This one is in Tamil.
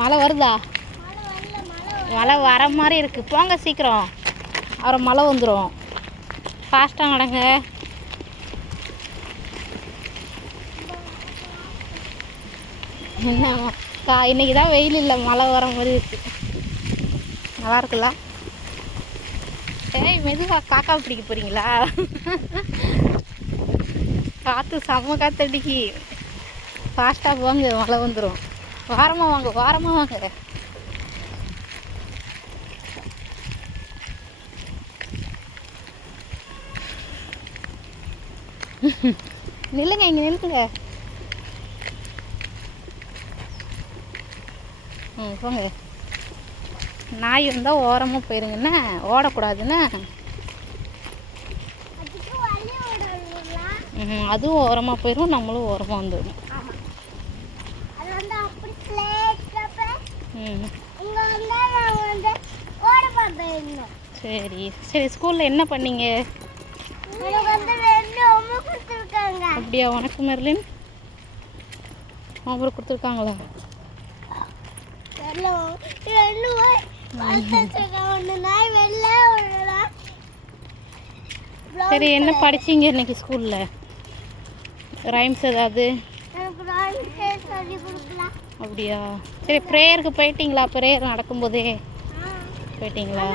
மழை வருதா? மழை வர மாதிரி இருக்குது. போங்க சீக்கிரம், அப்புறம் மழை வந்துடும். ஃபாஸ்ட்டாக நடங்க. என்னக்கா இன்றைக்கி தான் வெயில் இல்லை, மழை வர மாதிரி இருக்குது. நல்லா இருக்குல்ல? ஏய் மெதுவாக, காக்கா பிடிக்க போகிறீங்களா? காற்று செம்ம காற்றடிக்கி. ஃபாஸ்ட்டாக போங்க, மழை வந்துடும். வாரமாக வாங்க, வாரமாக வாங்க. நில்லுங்க, இங்கே நில்லுங்க. போங்க. நாய் வந்தால் ஓரமாக போயிருங்கண்ணே, ஓடக்கூடாதுண்ணே. அதுவும் ஓரமாக போயிடும், நம்மளும் ஓரமாக வந்துடும். சரி சரி. ஸ்கூலில் என்ன பண்ணீங்க? அப்படியா? உனக்கு மெர்லின் ஹோம்ஒர்க் கொடுத்துருக்காங்களா? சரி, என்ன படிச்சீங்க இன்னைக்கு ஸ்கூலில்? ரைம்ஸ் ஏதாவது? அப்படியா? சரி, ப்ரேயருக்கு போயிட்டீங்களா? ப்ரேயர் நடக்கும்போதே போயிட்டீங்களா?